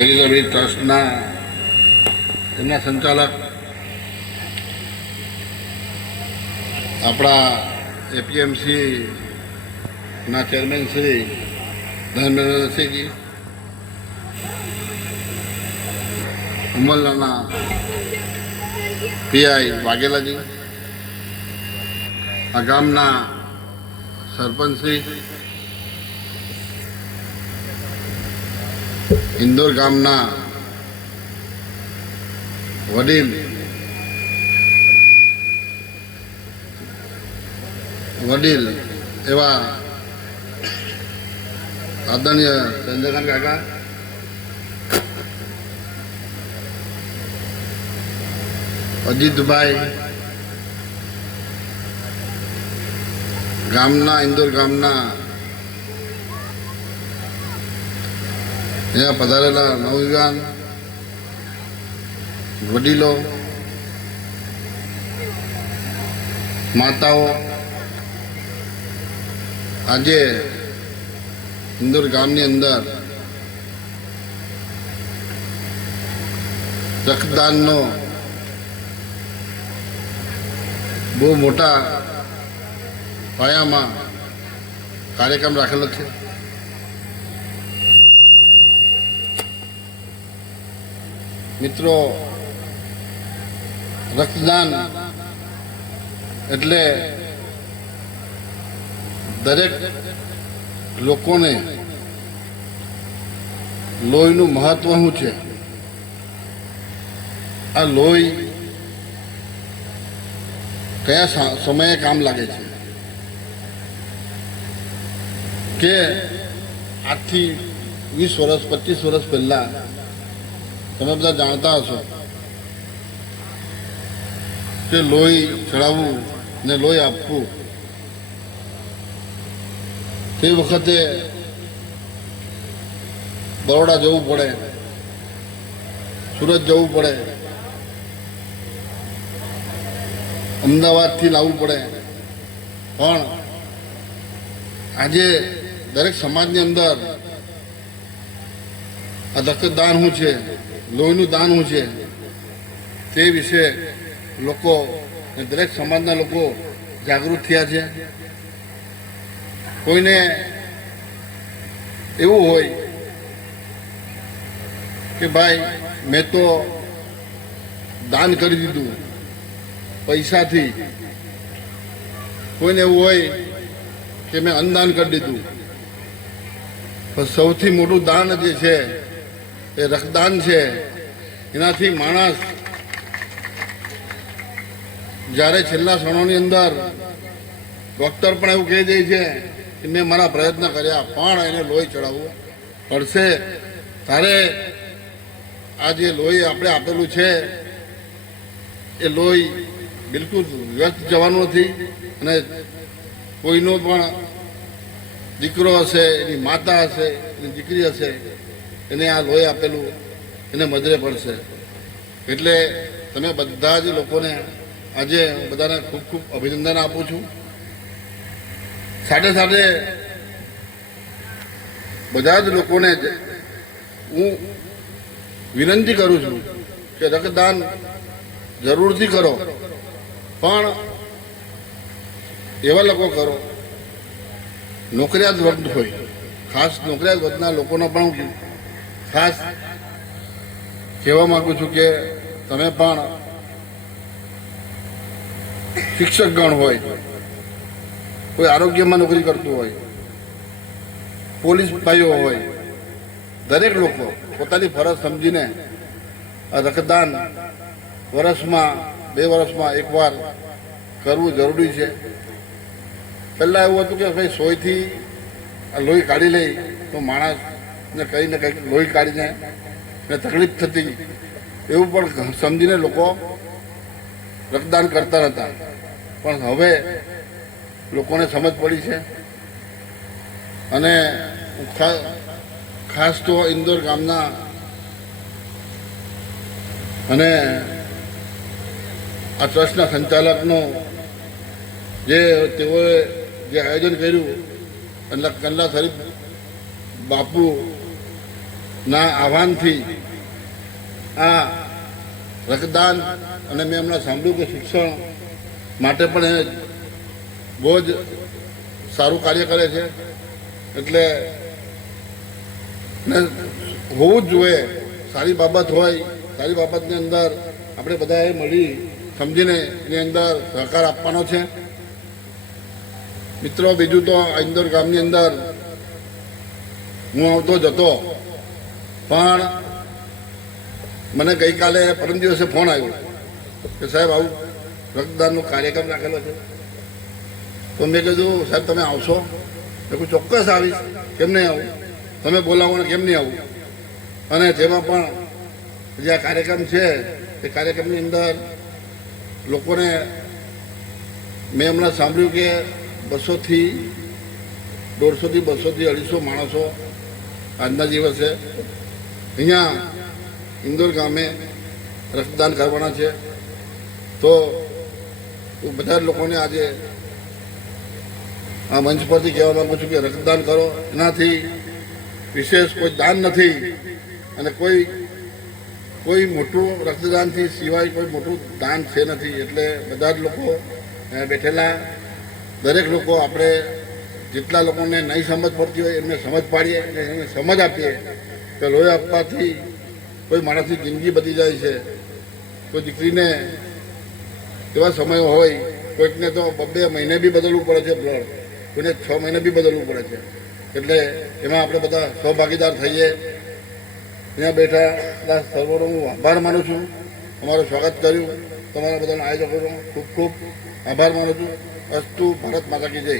Agriculture ટ્રસ્ટના એમના સંચાલક આપણા એપીએમસીના ચેરમેન શ્રી ધર્મેન્દ્રસિંહજી ઉમરલાના પીઆઈ વાઘેલાજી આ ગામના સરપંચશ્રી ઇન્દોર ગામના વડીલ વડીલ એવા આદરણીય ચંદ્રકાંત કાકા. અજીતભાઈ ગામના ઇન્દોર ગામના અહીંયા પધારેલા નવયુવાન વડીલો, માતાઓ, આજે ઇન્દોર ગામની અંદર રક્તદાનનો બહુ મોટા પાયામાં કાર્યક્રમ રાખેલો છે. મિત્રો, રક્તદાન એટલે દરેક લોકોને લોહીનું મહત્વ શું છે? આ લોહી કયા સમયે કામ લાગે છે? કે આજથી વીસ વર્ષ, પચીસ વર્ષ પહેલા તમે બધા જાણતા હશો કે લોહી ચડાવવું ને લોહી આપવું. તે વખતે બરોડા જવું પડે, સુરત જવું પડે, અમદાવાદથી લાવવું પડે. પણ આજે દરેક સમાજની અંદર આ રક્તદાન શું છે? લોહીનું દાન શું છે, તે વિશે લોકો, દરેક સમાજના લોકો જાગૃત થયા છે. કોઈને એવું હોય કે ભાઈ, મેં તો દાન કરી દીધું, પૈસાથી. કોઈને એવું હોય કે મેં અન્નદાન કરી દીધું. પણ સૌથી મોટું દાન જે છે એ રક્તદાન છે. એનાથી માણસ જ્યારે છેલ્લા ક્ષણોની અંદર ડૉક્ટર પણ એવું કહી દે છે કે મેં મારા પ્રયત્ન કર્યા, પણ એને લોહી ચડાવવું પડશે. તારે આ જે લોહી આપણે આપેલું છે, એ લોહી બિલકુલ વ્યર્થ જવાનું નથી અને કોઈનો પણ દીકરો હશે, એની માતા હશે, એની દીકરી હશે એને આ લોહી આપેલું, એને મદરે પડશે. એટલે તમે બધા જ લોકોને આજે બધાને ખૂબ ખૂબ અભિનંદન આપું છું. સાથે સાથે બધા જ લોકોને હું વિનંતી કરું છું કે રક્તદાન જરૂરથી કરો. પણ એવા લોકો કરો, નોકરિયાત વર્ગ હોય, ખાસ નોકરિયાત વર્ગના લોકોનો પણ હું ખાસ કહેવા માંગુ છું કે તમે પણ શિક્ષક ગણ હોય, કોઈ આરોગ્યમાં નોકરી કરતું હોય, પોલીસ ભાઈઓ હોય, દરેક લોકો પોતાની ફરજ સમજીને રક્તદાન વર્ષમાં, બે વર્ષમાં એકવાર કરવું જરૂરી છે. પહેલાં એવું હતું કે ભાઈ સોયથી લોહી કાઢી લઈ તો માણસને કંઈ ને કંઈક લોહી કાઢીને ને તકલીફ થતી. એવું પણ સમજીને લોકો રક્તદાન કરતા નહોતા પણ હવે લોકોને સમજ પડી છે. અને ખાસ તો ઇન્દોર ગામના અને આ ટ્રસ્ટના સંચાલકનો જે તેઓએ જે આયોજન કર્યું અને કંડલા શરીફ બાપુ ના, આહવાનથી. આ રક્તદાન, અને મેં હમણાં સાંભળ્યું કે શિક્ષણ માટે પણ એ બહુ જ સારું કાર્ય કરે છે. એટલે ને હોવું જ જોઈએ. સારી બાબત હોય, સારી બાબતની અંદર આપણે બધાએ મળી સમજીને એની અંદર સહકાર આપવાનો છે. મિત્રો, બીજું તો ઇન્દોર ગામની અંદર હું આવતો જતો પણ મને ગઈકાલે પરમ દિવસે ફોન આવ્યો કે સાહેબ, આવું રક્તદાનનો કાર્યક્રમ રાખેલો છે. તો મેં કીધું, સાહેબ, તમે આવશો? મેં કહું ચોક્કસ આવીશ. કેમ નહીં આવું? તમે બોલાવો ને કેમ નહીં આવું? અને તેમાં પણ જે આ કાર્યક્રમ છે, એ કાર્યક્રમની અંદર લોકોને મેં હમણાં સાંભળ્યું કે બસોથી, દોઢસોથી બસોથી અઢીસો માણસો આજના દિવસે અહીંયા ઇન્દોર ગામે રક્તદાન કરવાના છે. તો હું બધા લોકોને આજે આ મંચ પરથી કહેવા માગું છું કે રક્તદાન કરો. એનાથી વિશેષ કોઈ દાન નથી અને કોઈ કોઈ મોટું રક્તદાનથી સિવાય કોઈ મોટું દાન છે નથી. એટલે બધા જ લોકો બેઠેલા, દરેક લોકો આપણે જેટલા લોકોને નહીં સમજ પડતી હોય એમને સમજ પાડીએ અને એમને સમજ આપીએ. કે લોહી આપવાથી કોઈ માણસની જિંદગી બચી જાય છે. કોઈ દીકરીને એવા સમયો હોય, કોઈકને તો બબે મહિને બી બદલવું પડે છે બ્લડ, કોઈને છ મહિને બી બદલવું પડે છે. એટલે એમાં આપણે બધા સહભાગીદાર થઈએ. અહીંયા બેઠા સર્વનો હું આભાર માનું છું. અમારું સ્વાગત કર્યું. તમારા બધાના આયોજકોનો ખૂબ ખૂબ આભાર માનું છું. અસ્તુ ભારત માતા કી જય.